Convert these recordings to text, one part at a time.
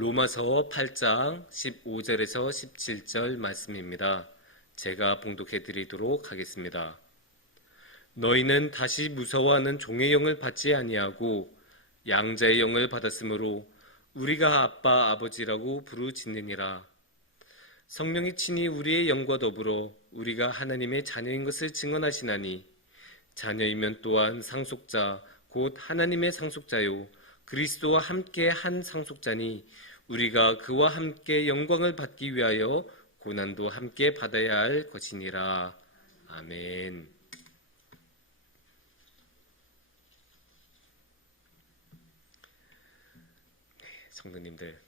로마서 8장 15절에서 17절 말씀입니다. 제가 봉독해 드리도록 하겠습니다. 너희는 다시 무서워하는 종의 영을 받지 아니하고 양자의 영을 받았으므로 우리가 아빠 아버지라고 부르짖느니라. 성령이 친히 우리의 영과 더불어 우리가 하나님의 자녀인 것을 증언하시나니 자녀이면 또한 상속자 곧 하나님의 상속자요 그리스도와 함께 한 상속자니 우리가 그와 함께 영광을 받기 위하여 고난도 함께 받아야 할 것이니라. 아멘. 성도님들,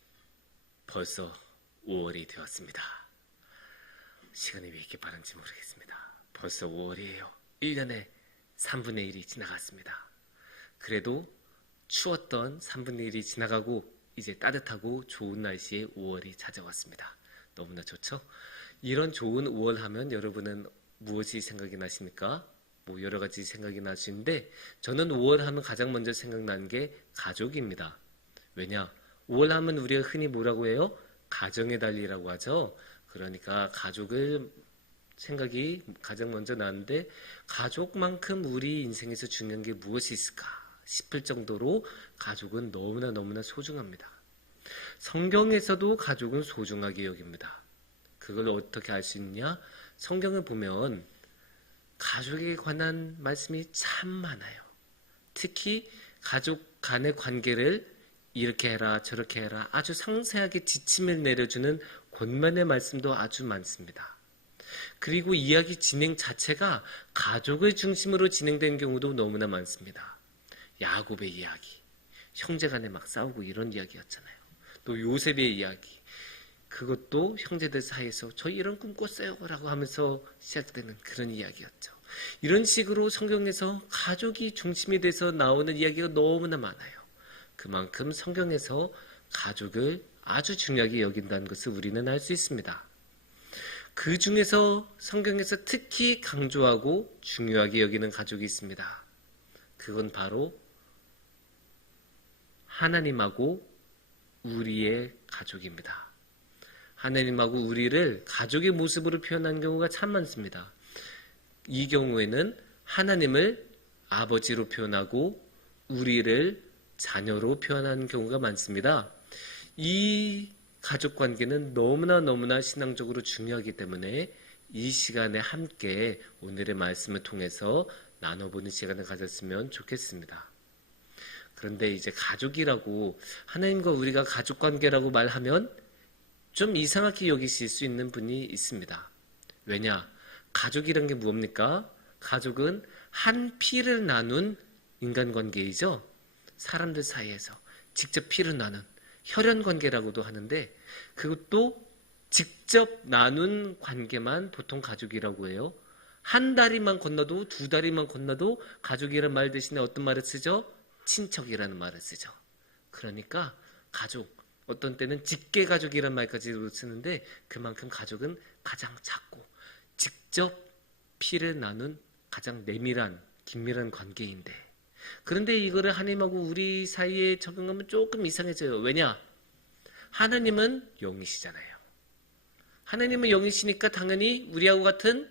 벌써 5월이 되었습니다. 시간이 왜 이렇게 빠른지 모르겠습니다. 벌써 5월이에요. 1년에 3분의 1이 지나갔습니다. 그래도 추웠던 3분의 1이 지나가고 이제 따뜻하고 좋은 날씨의 5월이 찾아왔습니다. 너무나 좋죠? 이런 좋은 5월 하면 여러분은 무엇이 생각이 나십니까? 여러 가지 생각이 나시는데 저는 5월 하면 가장 먼저 생각나는 게 가족입니다. 왜냐? 5월 하면 우리가 흔히 뭐라고 해요? 가정의 달이라고 하죠. 그러니까 가족을 생각이 가장 먼저 나는데 가족만큼 우리 인생에서 중요한 게 무엇이 있을까 싶을 정도로 가족은 너무나 소중합니다. 성경에서도 가족은 소중하게 여깁니다. 그걸 어떻게 알 수 있냐? 성경을 보면 가족에 관한 말씀이 참 많아요. 특히 가족 간의 관계를 이렇게 해라 저렇게 해라 아주 상세하게 지침을 내려주는 권면의 말씀도 아주 많습니다. 그리고 이야기 진행 자체가 가족을 중심으로 진행된 경우도 너무나 많습니다. 야곱의 이야기, 형제간에 막 싸우고 이런 이야기였잖아요. 또 요셉의 이야기, 그것도 형제들 사이에서 저 이런 꿈 꿨어요 라고 하면서 시작되는 그런 이야기였죠. 이런 식으로 성경에서 가족이 중심이 돼서 나오는 이야기가 너무나 많아요. 그만큼 성경에서 가족을 아주 중요하게 여긴다는 것을 우리는 알 수 있습니다. 그 중에서 성경에서 특히 강조하고 중요하게 여기는 가족이 있습니다. 그건 바로 하나님하고 우리의 가족입니다. 하나님하고 우리를 가족의 모습으로 표현한 경우가 참 많습니다. 이 경우에는 하나님을 아버지로 표현하고 우리를 자녀로 표현하는 경우가 많습니다. 이 가족관계는 너무나 신앙적으로 중요하기 때문에 이 시간에 함께 오늘의 말씀을 통해서 나눠보는 시간을 가졌으면 좋겠습니다. 그런데 이제 가족이라고 하나님과 우리가 가족관계라고 말하면 좀 이상하게 여기실 수 있는 분이 있습니다. 왜냐? 가족이란 게 뭡니까? 가족은 한 피를 나눈 인간관계이죠. 사람들 사이에서 직접 피를 나눈 혈연관계라고도 하는데 그것도 직접 나눈 관계만 보통 가족이라고 해요. 한 다리만 건너도 두 다리만 건너도 가족이라는 말 대신에 어떤 말을 쓰죠? 친척이라는 말을 쓰죠. 그러니까 가족, 어떤 때는 직계가족이라는 말까지도 쓰는데 그만큼 가족은 가장 작고 직접 피를 나눈 가장 내밀한 긴밀한 관계인데 그런데 이거를 하나님하고 우리 사이에 적용하면 조금 이상해져요. 왜냐? 하나님은 영이시잖아요. 하나님은 영이시니까 당연히 우리하고 같은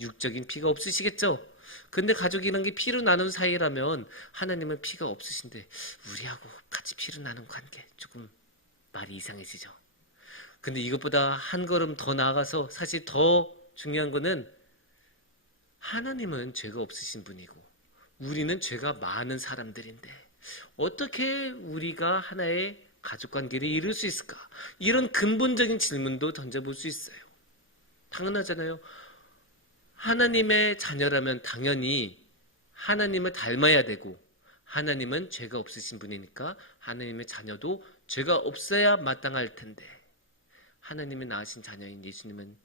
육적인 피가 없으시겠죠. 근데 가족이라는 게 피로 나눈 사이라면 하나님은 피가 없으신데 우리하고 같이 피로 나눈 관계 조금 말이 이상해지죠. 근데 이것보다 한 걸음 더 나아가서 사실 더 중요한 거는 하나님은 죄가 없으신 분이고 우리는 죄가 많은 사람들인데 어떻게 우리가 하나의 가족관계를 이룰 수 있을까? 이런 근본적인 질문도 던져볼 수 있어요. 당연하잖아요. 하나님의 자녀라면 당연히 하나님을 닮아야 되고 하나님은 죄가 없으신 분이니까 하나님의 자녀도 죄가 없어야 마땅할 텐데 하나님의 낳으신 자녀인 예수님은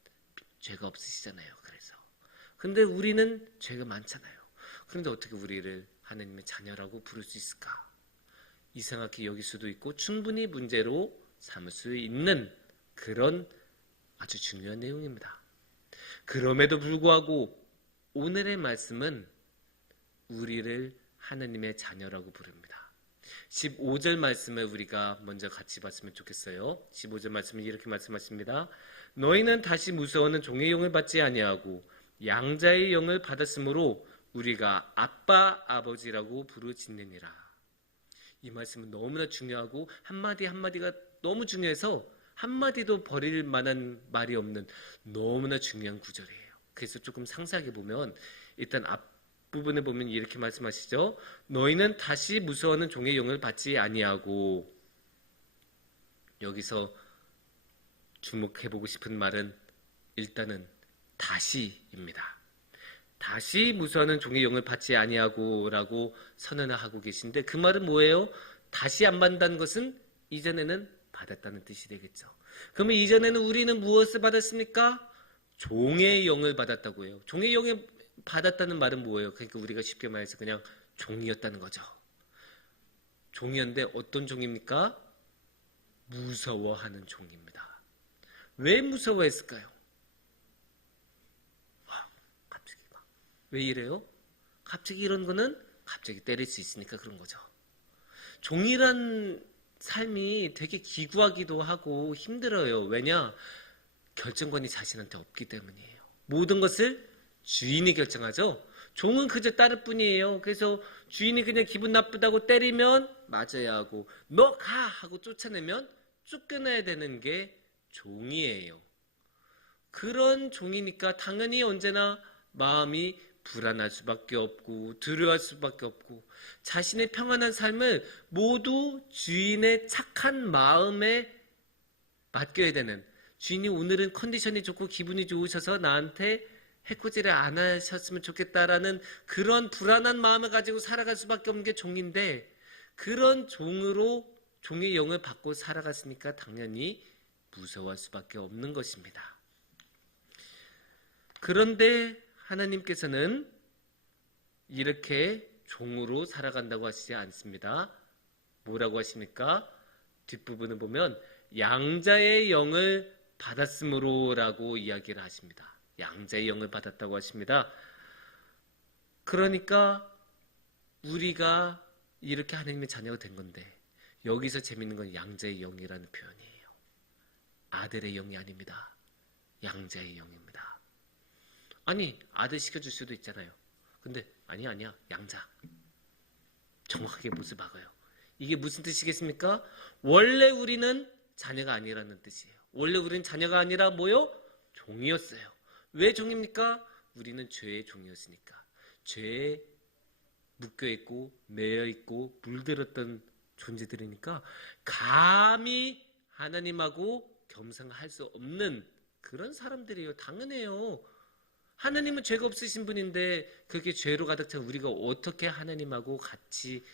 죄가 없으시잖아요. 그래서 근데 우리는 죄가 많잖아요. 그런데 어떻게 우리를 하나님의 자녀라고 부를 수 있을까? 이상하게 여길 수도 있고 충분히 문제로 삼을 수 있는 그런 아주 중요한 내용입니다. 그럼에도 불구하고 오늘의 말씀은 우리를 하나님의 자녀라고 부릅니다. 15절 말씀을 우리가 먼저 같이 봤으면 좋겠어요. 15절 말씀은 이렇게 말씀하십니다. 너희는 다시 무서워하는 종의 영을 받지 아니하고 양자의 영을 받았으므로 우리가 아빠 아버지라고 부르짖느니라. 이 말씀은 너무나 중요하고 한마디 한마디가 너무 중요해서 한마디도 버릴 만한 말이 없는 너무나 중요한 구절이에요. 그래서 조금 상세하게 보면 일단 앞부분에 보면 이렇게 말씀하시죠. 너희는 다시 무서워하는 종의 영을 받지 아니하고, 여기서 주목해보고 싶은 말은 일단은 다시입니다. 다시 무서워하는 종의 영을 받지 아니하고 라고 선언을 하고 계신데, 그 말은 뭐예요? 다시 안 받는다는 것은 이전에는 받았다는 뜻이 되겠죠. 그러면 이전에는 우리는 무엇을 받았습니까? 종의 영을 받았다고 해요. 종의 영을 받았다는 말은 뭐예요? 그러니까 우리가 쉽게 말해서 그냥 종이었다는 거죠. 종이었는데 어떤 종입니까? 무서워하는 종입니다. 왜 무서워했을까요? 갑자기 왜 이래요? 갑자기 이런 거는 갑자기 때릴 수 있으니까 그런 거죠. 종이란 삶이 되게 기구하기도 하고 힘들어요. 왜냐? 결정권이 자신한테 없기 때문이에요. 모든 것을 주인이 결정하죠. 종은 그저 따를 뿐이에요. 그래서 주인이 그냥 기분 나쁘다고 때리면 맞아야 하고, 너 가! 하고 쫓아내면 쫓겨나야 되는 게 종이에요. 그런 종이니까 당연히 언제나 마음이 불안할 수밖에 없고 두려워할 수밖에 없고, 자신의 평안한 삶을 모두 주인의 착한 마음에 맡겨야 되는, 주인이 오늘은 컨디션이 좋고 기분이 좋으셔서 나한테 해코지를 안 하셨으면 좋겠다라는 그런 불안한 마음을 가지고 살아갈 수밖에 없는 게 종인데, 그런 종으로 종의 영을 받고 살아갔으니까 당연히 무서워할 수밖에 없는 것입니다. 그런데 하나님께서는 이렇게 종으로 살아간다고 하시지 않습니다. 뭐라고 하십니까? 뒷부분을 보면 양자의 영을 받았으므로 라고 이야기를 하십니다. 양자의 영을 받았다고 하십니다. 그러니까 우리가 이렇게 하나님의 자녀가 된 건데, 여기서 재밌는 건 양자의 영이라는 표현이에요. 아들의 영이 아닙니다. 양자의 영입니다. 아니, 아들 시켜줄 수도 있잖아요. 근데 아니야 양자. 정확하게 못을 박아요. 이게 무슨 뜻이겠습니까? 원래 우리는 자녀가 아니라는 뜻이에요. 원래 우리는 자녀가 아니라 뭐요? 종이었어요. 왜 종입니까? 우리는 죄의 종이었으니까. 죄에 묶여있고 매여있고 물들었던 존재들이니까 감히 하나님하고 겸상할 수 없는 그런 사람들이에요. 당연해요. 하나님은 죄가 없으신 분인데 그게 죄로 가득 찬 우리가 어떻게 하나님하고 같이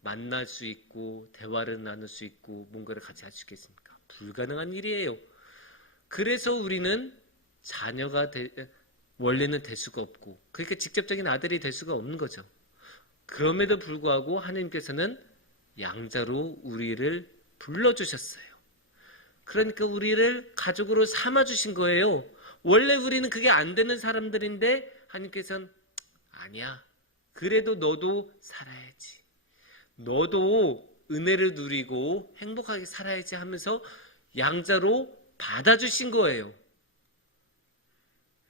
만날 수 있고 대화를 나눌 수 있고 뭔가를 같이 할 수 있겠습니까? 불가능한 일이에요. 그래서 우리는 자녀가 원래는 될 수가 없고, 그러니까 직접적인 아들이 될 수가 없는 거죠. 그럼에도 불구하고 하나님께서는 양자로 우리를 불러주셨어요. 그러니까 우리를 가족으로 삼아주신 거예요. 원래 우리는 그게 안 되는 사람들인데 하나님께서는 아니야. 그래도 너도 살아야지. 너도 은혜를 누리고 행복하게 살아야지 하면서 양자로 받아주신 거예요.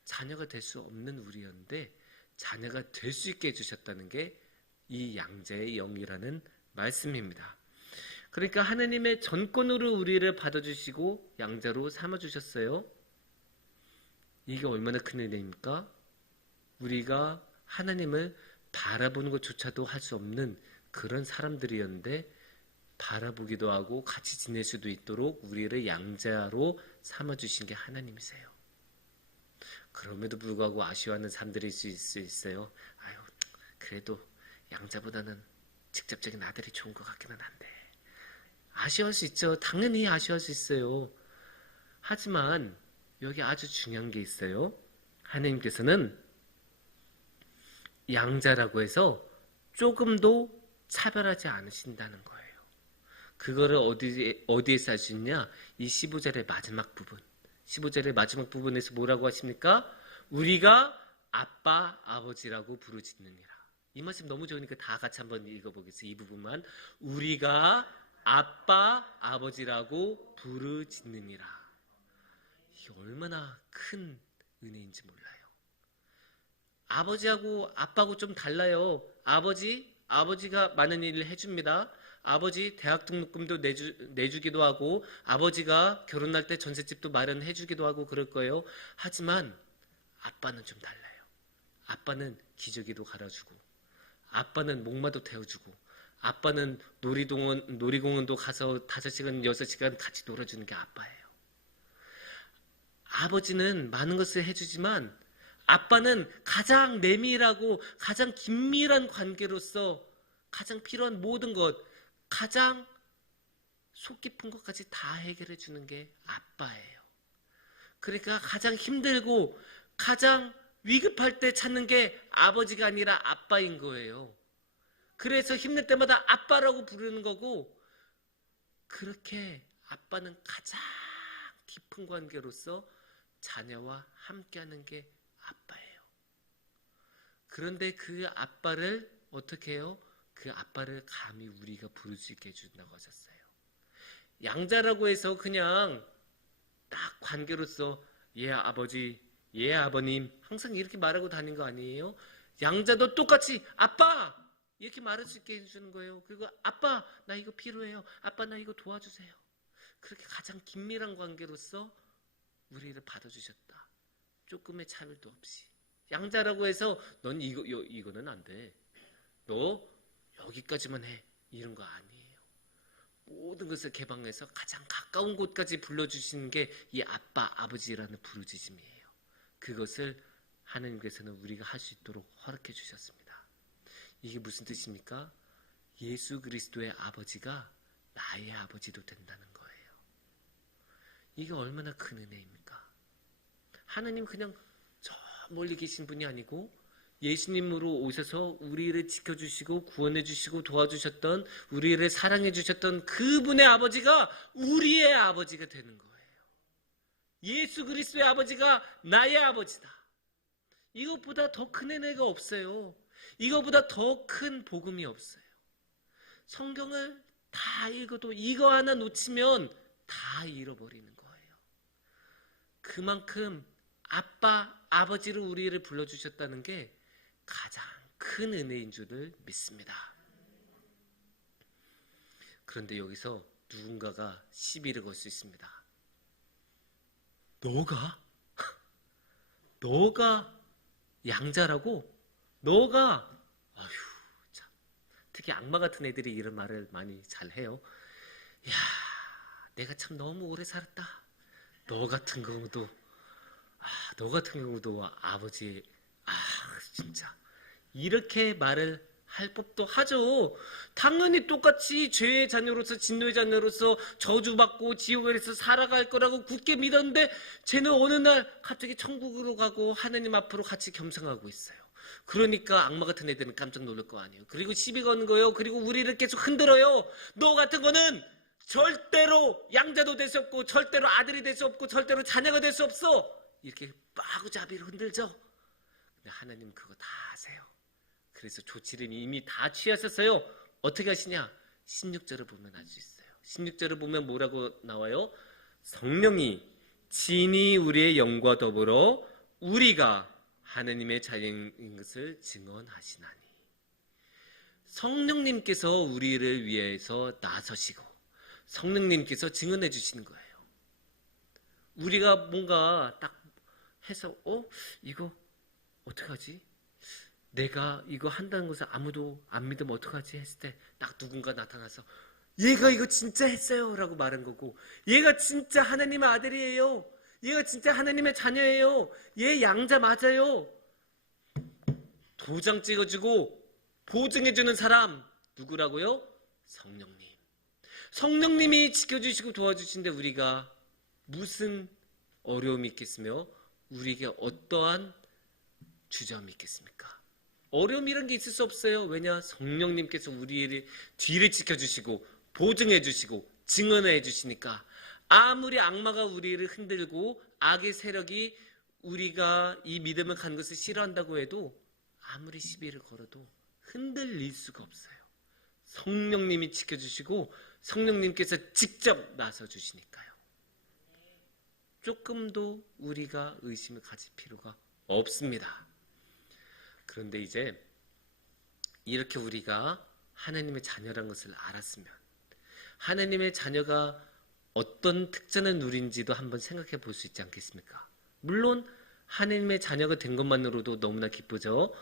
자녀가 될 수 없는 우리였는데 자녀가 될 수 있게 해주셨다는 게 이 양자의 영이라는 말씀입니다. 그러니까 하나님의 전권으로 우리를 받아주시고 양자로 삼아주셨어요. 이게 얼마나 큰 은혜입니까? 우리가 하나님을 바라보는 것조차도 할 수 없는 그런 사람들이었는데 바라보기도 하고 같이 지낼 수도 있도록 우리를 양자로 삼아주신 게 하나님이세요. 그럼에도 불구하고 아쉬워하는 사람들일 수 있어요. 아유, 그래도 양자보다는 직접적인 아들이 좋은 것 같기는 한데. 아쉬워할 수 있죠. 당연히 아쉬워할 수 있어요. 하지만 여기 아주 중요한 게 있어요. 하나님께서는 양자라고 해서 조금도 차별하지 않으신다는 거예요. 그거를 어디에서 알 수 있냐? 이 15절의 마지막 부분. 15절의 마지막 부분에서 뭐라고 하십니까? 우리가 아빠, 아버지라고 부르짖느니라. 이 말씀 너무 좋으니까 다 같이 한번 읽어보겠습니다. 이 부분만. 우리가 아빠, 아버지라고 부르짖느니라. 이게 얼마나 큰 은혜인지 몰라요. 아버지하고 아빠하고 좀 달라요. 아버지가 많은 일을 해줍니다. 아버지 대학 등록금도 내주기도 하고, 아버지가 결혼할 때 전셋집도 마련해주기도 하고 그럴 거예요. 하지만 아빠는 좀 달라요. 아빠는 기저귀도 갈아주고, 아빠는 목마도 태워주고, 아빠는 놀이공원도 가서 5시간, 6시간 같이 놀아주는 게 아빠예요. 아버지는 많은 것을 해주지만 아빠는 가장 내밀하고 가장 긴밀한 관계로서 가장 필요한 모든 것, 가장 속 깊은 것까지 다 해결해 주는 게 아빠예요. 그러니까 가장 힘들고 가장 위급할 때 찾는 게 아버지가 아니라 아빠인 거예요. 그래서 힘들 때마다 아빠라고 부르는 거고, 그렇게 아빠는 가장 깊은 관계로서 자녀와 함께하는 게 아빠예요. 그런데 그 아빠를 어떻게 해요? 그 아빠를 감히 우리가 부를 수 있게 해준다고 하셨어요. 양자라고 해서 그냥 딱 관계로서 예 아버지, 예 아버님 항상 이렇게 말하고 다닌 거 아니에요? 양자도 똑같이 아빠! 이렇게 말할 수 있게 해주는 거예요. 그리고 아빠 나 이거 필요해요. 아빠 나 이거 도와주세요. 그렇게 가장 긴밀한 관계로서 우리를 받아주셨다. 조금의 차별도 없이. 양자라고 해서 넌 이거는 안 돼. 너 여기까지만 해. 이런 거 아니에요. 모든 것을 개방해서 가장 가까운 곳까지 불러주시는 게 이 아빠, 아버지라는 부르짖음이에요. 그것을 하나님께서는 우리가 할 수 있도록 허락해 주셨습니다. 이게 무슨 뜻입니까? 예수 그리스도의 아버지가 나의 아버지도 된다는 거예요. 이게 얼마나 큰 은혜입니까? 하나님 그냥 저 멀리 계신 분이 아니고 예수님으로 오셔서 우리를 지켜주시고 구원해주시고 도와주셨던, 우리를 사랑해주셨던 그분의 아버지가 우리의 아버지가 되는 거예요. 예수 그리스도의 아버지가 나의 아버지다. 이것보다 더 큰 은혜가 없어요. 이것보다 더 큰 복음이 없어요. 성경을 다 읽어도 이거 하나 놓치면 다 잃어버리는 거예요. 그만큼 아빠, 아버지로 우리를 불러주셨다는 게 가장 큰 은혜인 줄을 믿습니다. 그런데 여기서 누군가가 시비를 걸 수 있습니다. 너가 양자라고? 아휴, 참. 특히 악마 같은 애들이 이런 말을 많이 잘 해요. 야, 내가 참 너무 오래 살았다. 너 같은 경우도 아버지, 진짜. 이렇게 말을 할 법도 하죠. 당연히 똑같이 죄의 자녀로서, 진노의 자녀로서 저주받고 지옥에서 살아갈 거라고 굳게 믿었는데 쟤는 어느 날 갑자기 천국으로 가고 하나님 앞으로 같이 겸상하고 있어요. 그러니까 악마 같은 애들은 깜짝 놀랄 거 아니에요. 그리고 시비 거는 거예요. 그리고 우리를 계속 흔들어요. 너 같은 거는 절대로 양자도 될 수 없고, 절대로 아들이 될 수 없고, 절대로 자녀가 될 수 없어. 이렇게 마구잡이로 흔들죠. 근데 하나님 그거 다 아세요. 그래서 조치를 이미 다 취하셨어요. 어떻게 하시냐? 16절을 보면 알 수 있어요. 16절을 보면 뭐라고 나와요? 성령이 진히 우리의 영과 더불어 우리가 하나님의 자녀인 것을 증언하시나니. 성령님께서 우리를 위해서 나서시고 성령님께서 증언해 주시는 거예요. 우리가 뭔가 딱 해서 이거 어떡하지? 내가 이거 한다는 것을 아무도 안 믿으면 어떡하지? 했을 때 딱 누군가 나타나서 얘가 이거 진짜 했어요 라고 말한 거고, 얘가 진짜 하나님의 아들이에요, 얘가 진짜 하나님의 자녀예요, 얘 양자 맞아요, 도장 찍어주고 보증해주는 사람 누구라고요? 성령님. 성령님이 지켜주시고 도와주신데 우리가 무슨 어려움이 있겠으며 우리에게 어떠한 주저함이 있겠습니까? 어려움이란 게 있을 수 없어요. 왜냐? 성령님께서 우리의 뒤를 지켜주시고 보증해주시고 증언해주시니까. 아무리 악마가 우리를 흔들고 악의 세력이 우리가 이 믿음을 간 것을 싫어한다고 해도, 아무리 시비를 걸어도 흔들릴 수가 없어요. 성령님이 지켜주시고 성령님께서 직접 나서주시니까요. 조금도 우리가 의심을 가질 필요가 없습니다. 그런데 이제 이렇게 우리가 하나님의 자녀란 것을 알았으면 하나님의 자녀가 어떤 특전을 누린지도 한번 생각해 볼 수 있지 않겠습니까? 물론 하나님의 자녀가 된 것만으로도 너무나 기쁘죠.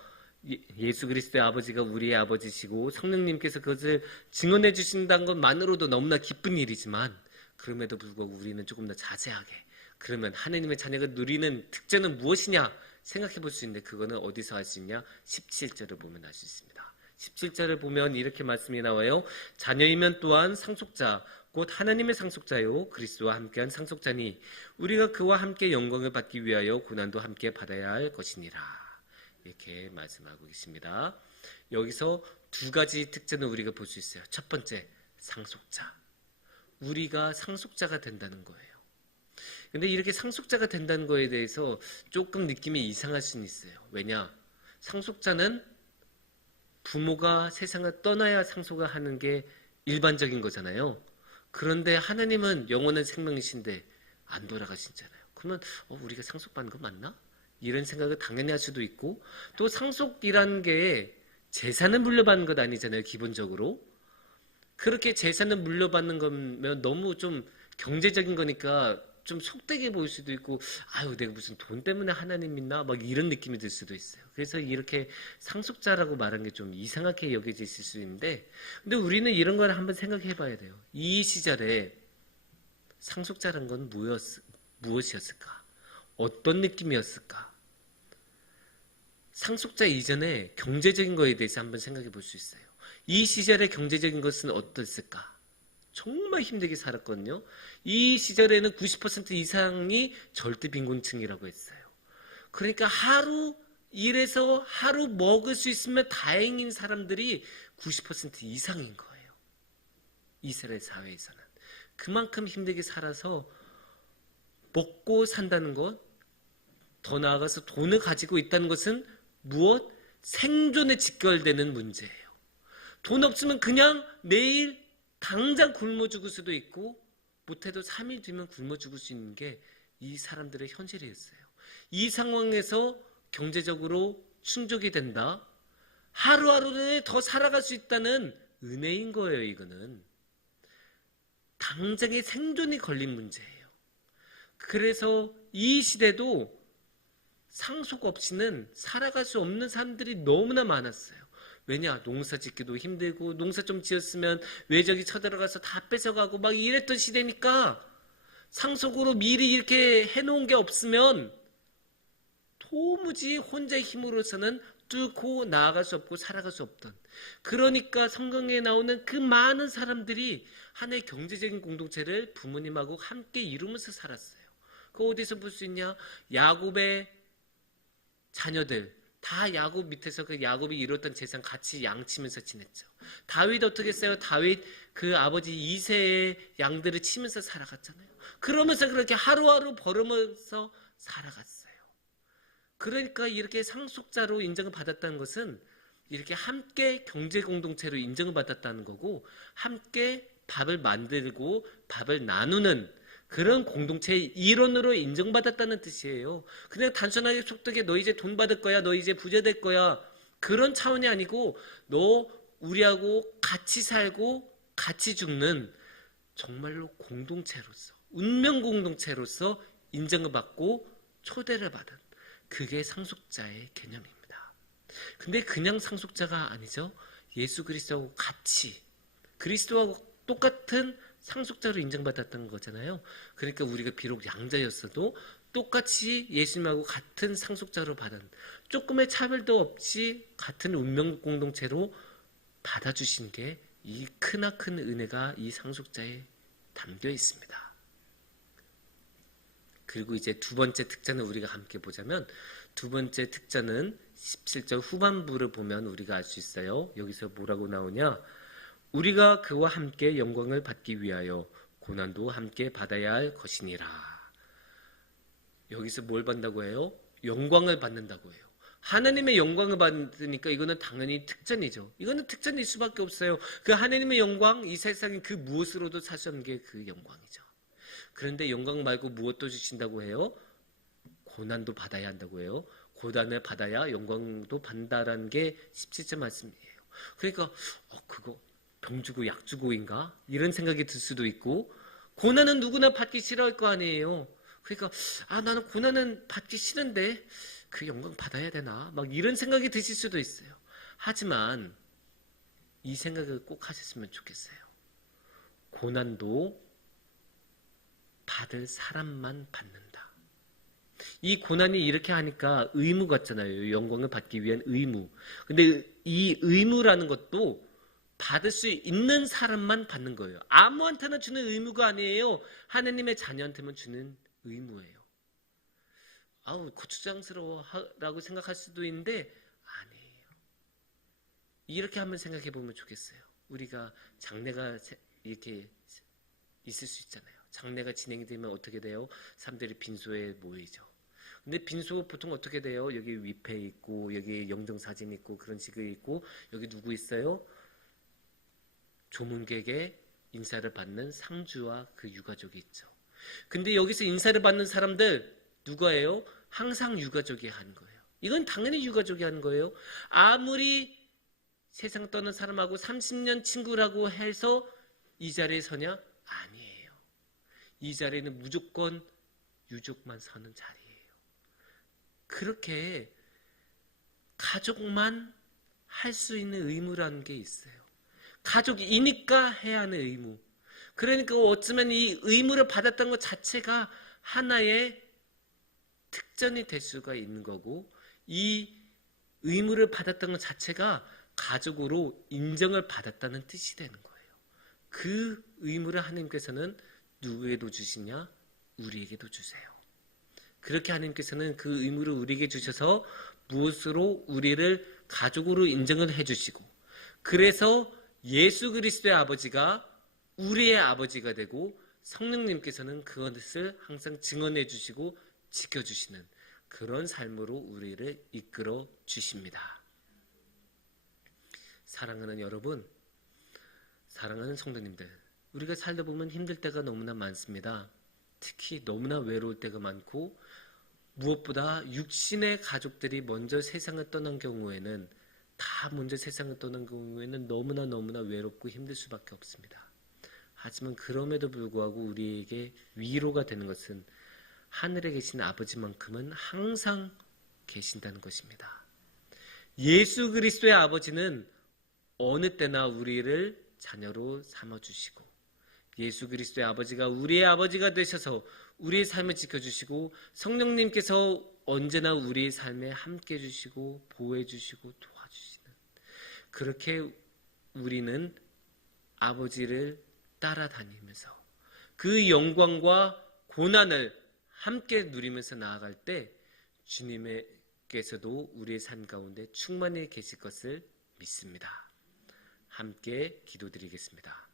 예수 그리스도의 아버지가 우리의 아버지시고 성령님께서 그것을 증언해 주신다는 것만으로도 너무나 기쁜 일이지만 그럼에도 불구하고 우리는 조금 더 자세하게 그러면 하나님의 자녀가 누리는 특전은 무엇이냐 생각해 볼 수 있는데 그거는 어디서 알 수 있냐? 17절을 보면 알 수 있습니다. 17절을 보면 이렇게 말씀이 나와요. 자녀이면 또한 상속자 곧 하나님의 상속자요 그리스도와 함께한 상속자니 우리가 그와 함께 영광을 받기 위하여 고난도 함께 받아야 할 것이니라. 이렇게 말씀하고 계십니다. 여기서 두 가지 특징을 우리가 볼 수 있어요. 첫 번째, 상속자. 우리가 상속자가 된다는 거예요. 근데 이렇게 상속자가 된다는 거에 대해서 조금 느낌이 이상할 수는 있어요. 왜냐? 상속자는 부모가 세상을 떠나야 상속을 하는 게 일반적인 거잖아요. 그런데 하나님은 영원한 생명이신데 안 돌아가시잖아요. 그러면 우리가 상속받는 거 맞나? 이런 생각을 당연히 할 수도 있고 또 상속이라는 게 재산을 물려받는 것 아니잖아요. 기본적으로. 그렇게 재산을 물려받는 거면 너무 좀 경제적인 거니까 좀 속되게 보일 수도 있고 아유 내가 무슨 돈 때문에 하나님 믿나 막 이런 느낌이 들 수도 있어요. 그래서 이렇게 상속자라고 말하는 게 좀 이상하게 여겨질 수 있는데 근데 우리는 이런 걸 한번 생각해 봐야 돼요. 이 시절에 상속자란 건 무엇이었을까? 어떤 느낌이었을까? 상속자 이전에 경제적인 거에 대해서 한번 생각해 볼 수 있어요. 이 시절의 경제적인 것은 어땠을까? 정말 힘들게 살았거든요. 이 시절에는 90% 이상이 절대 빈곤층이라고 했어요. 그러니까 하루 일해서 하루 먹을 수 있으면 다행인 사람들이 90% 이상인 거예요. 이스라엘 사회에서는. 그만큼 힘들게 살아서 먹고 산다는 것, 더 나아가서 돈을 가지고 있다는 것은 무엇? 생존에 직결되는 문제예요. 돈 없으면 그냥 내일 당장 굶어 죽을 수도 있고 못해도 3일 뒤면 굶어 죽을 수 있는 게 이 사람들의 현실이었어요. 이 상황에서 경제적으로 충족이 된다. 하루하루를 더 살아갈 수 있다는 은혜인 거예요. 이거는. 당장의 생존이 걸린 문제예요. 그래서 이 시대도 상속 없이는 살아갈 수 없는 사람들이 너무나 많았어요. 왜냐? 농사 짓기도 힘들고 농사 좀 지었으면 외적이 쳐들어가서 다 뺏어가고 막 이랬던 시대니까 상속으로 미리 이렇게 해놓은 게 없으면 도무지 혼자의 힘으로서는 뚫고 나아갈 수 없고 살아갈 수 없던 그러니까 성경에 나오는 그 많은 사람들이 하나의 경제적인 공동체를 부모님하고 함께 이루면서 살았어요. 그거 어디서 볼 수 있냐? 야곱의 자녀들 다 야곱 밑에서 그 야곱이 이뤘던 재산 같이 양치면서 지냈죠. 다윗 어떻게 했어요? 다윗 그 아버지 이새의 양들을 치면서 살아갔잖아요. 그러면서 그렇게 하루하루 벌으면서 살아갔어요. 그러니까 이렇게 상속자로 인정을 받았다는 것은 이렇게 함께 경제 공동체로 인정을 받았다는 거고 함께 밥을 만들고 밥을 나누는 그런 공동체의 일원으로 인정받았다는 뜻이에요. 그냥 단순하게 속되게 너 이제 돈 받을 거야, 너 이제 부자 될 거야 그런 차원이 아니고 너 우리하고 같이 살고 같이 죽는 정말로 공동체로서 운명 공동체로서 인정을 받고 초대를 받은 그게 상속자의 개념입니다. 근데 그냥 상속자가 아니죠. 예수 그리스도하고 같이 그리스도하고 똑같은 상속자로 인정받았던 거잖아요. 그러니까 우리가 비록 양자였어도 똑같이 예수님하고 같은 상속자로 받은 조금의 차별도 없이 같은 운명 공동체로 받아주신 게 이 크나큰 은혜가 이 상속자에 담겨 있습니다. 그리고 이제 두 번째 특전을 우리가 함께 보자면 두 번째 특전은 17절 후반부를 보면 우리가 알 수 있어요. 여기서 뭐라고 나오냐? 우리가 그와 함께 영광을 받기 위하여 고난도 함께 받아야 할 것이니라. 여기서 뭘 받는다고 해요? 영광을 받는다고 해요. 하나님의 영광을 받으니까 이거는 당연히 특전이죠. 이거는 특전일 수밖에 없어요. 그 하나님의 영광, 이 세상에 그 무엇으로도 살 수 없는 게 그 영광이죠. 그런데 영광 말고 무엇도 주신다고 해요? 고난도 받아야 한다고 해요. 고난을 받아야 영광도 받는다라는 게 17절 말씀이에요. 그러니까 그거 병 주고 약 주고인가? 이런 생각이 들 수도 있고, 고난은 누구나 받기 싫어할 거 아니에요. 그러니까 나는 고난은 받기 싫은데 그 영광 받아야 되나? 막 이런 생각이 드실 수도 있어요. 하지만 이 생각을 꼭 하셨으면 좋겠어요. 고난도 받을 사람만 받는다. 이 고난이 이렇게 하니까 의무 같잖아요. 영광을 받기 위한 의무. 근데 이 의무라는 것도 받을 수 있는 사람만 받는 거예요. 아무한테나 주는 의무가 아니에요. 하나님의 자녀한테만 주는 의무예요. 고추장스러워라고 생각할 수도 있는데 아니에요. 이렇게 한번 생각해 보면 좋겠어요. 우리가 장례가 이렇게 있을 수 있잖아요. 장례가 진행이 되면 어떻게 돼요? 사람들이 빈소에 모이죠. 근데 빈소 보통 어떻게 돼요? 여기 위패 있고 여기 영정사진 있고 그런 식으로 있고 여기 누구 있어요? 조문객의 인사를 받는 상주와 그 유가족이 있죠. 근데 여기서 인사를 받는 사람들 누가예요? 항상 유가족이 하는 거예요. 이건 당연히 유가족이 하는 거예요. 아무리 세상 떠난 사람하고 30년 친구라고 해서 이 자리에 서냐? 아니에요. 이 자리는 무조건 유족만 서는 자리예요. 그렇게 가족만 할 수 있는 의무라는 게 있어요. 가족이니까 해야 하는 의무. 그러니까 어쩌면 이 의무를 받았던 것 자체가 하나의 특전이 될 수가 있는 거고, 이 의무를 받았던 것 자체가 가족으로 인정을 받았다는 뜻이 되는 거예요. 그 의무를 하나님께서는 누구에게도 주시냐? 우리에게도 주세요. 그렇게 하나님께서는 그 의무를 우리에게 주셔서 무엇으로 우리를 가족으로 인정을 해주시고, 그래서 예수 그리스도의 아버지가 우리의 아버지가 되고 성령님께서는 그것을 항상 증언해 주시고 지켜주시는 그런 삶으로 우리를 이끌어 주십니다. 사랑하는 여러분, 사랑하는 성도님들, 우리가 살다 보면 힘들 때가 너무나 많습니다. 특히 너무나 외로울 때가 많고, 무엇보다 육신의 가족들이 먼저 세상을 떠난 경우에는, 다 먼저 세상을 떠난 경우에는 너무나 외롭고 힘들 수밖에 없습니다. 하지만 그럼에도 불구하고 우리에게 위로가 되는 것은 하늘에 계신 아버지만큼은 항상 계신다는 것입니다. 예수 그리스도의 아버지는 어느 때나 우리를 자녀로 삼아주시고, 예수 그리스도의 아버지가 우리의 아버지가 되셔서 우리의 삶을 지켜주시고, 성령님께서 언제나 우리의 삶에 함께 해주시고 보호해주시고 도와주시는, 그렇게 우리는 아버지를 따라다니면서 그 영광과 고난을 함께 누리면서 나아갈 때 주님께서도 우리의 삶 가운데 충만히 계실 것을 믿습니다. 함께 기도드리겠습니다.